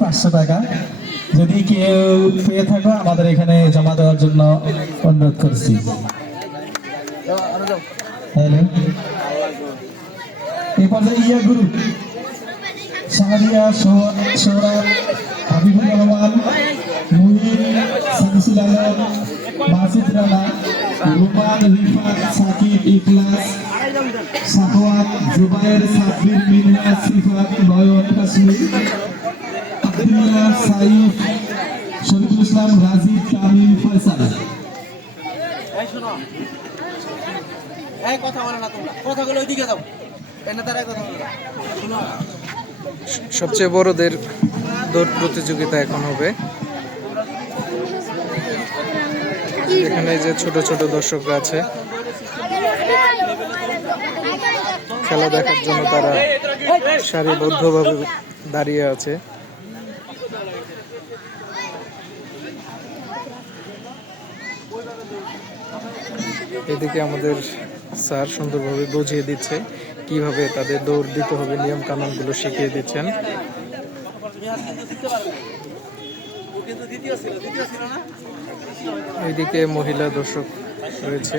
পাঁচশো টাকা। যদি কেউ পেয়ে থাকো, আমাদের এখানে জমা দেওয়ার জন্য অনুরোধ করছি। হ্যালো এই ইয়া গুরু, শাহরিয়া সৌরভ হাবিবুর রহমান মুহিন শামসুল আলম, মাসুদ রানা রুমান রিফাত, সাকিব ইখলাস সাহওয়াত জুবায়ের সাব্বির মিনহা সিফাত নয়ন কাশ্মীর আব্দুল্লাহ সাইফ শরীফুল ইসলাম রাজীব তামিম ফয়সাল। এই শোনো। এই কথা বলো না তোমরা। কথাগুলো ওইদিকে যাও এনে তারাই কথা বলো। শোনো। সবচেয়ে বড়দের দৌড় প্রতিযোগিতা এখন হবে। এখানে যে ছোট ছোট দর্শকরা আছে। খেলা দেখার জন্য তারা সারিবদ্ধভাবে দাঁড়িয়ে আছে। এদিকে আমাদের স্যার সুন্দরভাবে বুঝিয়ে দিচ্ছে কীভাবে তাদের দৌড় দিতে হবে নিয়ম কানুনগুলো শিখিয়ে দিচ্ছেন। এইদিকে মহিলা দর্শক রয়েছে।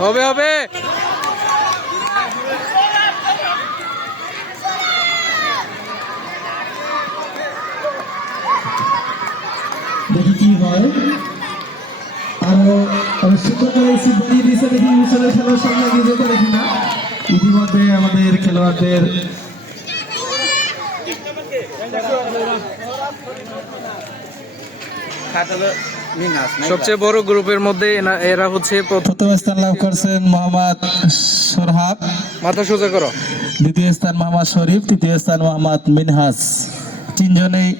হবে হবে। দেখি কি হয়। আরও আরও সুন্দর এসি দিয়েছে দেখি মিশনের খেলার সামনে এগিয়ে যেতে দেখি না ইতিমধ্যে আমাদের খেলোয়াড়দের সবচেয়ে বড় গ্রুপের মধ্যে এরা হচ্ছে প্রথম প্রথম স্থান লাভ করছেন মোহাম্মদ সোরহাব। মাথা সোজা করো। দ্বিতীয় স্থান মোহাম্মদ শরীফ তৃতীয় স্থান মোহাম্মদ মিনহাস। তিনজনেই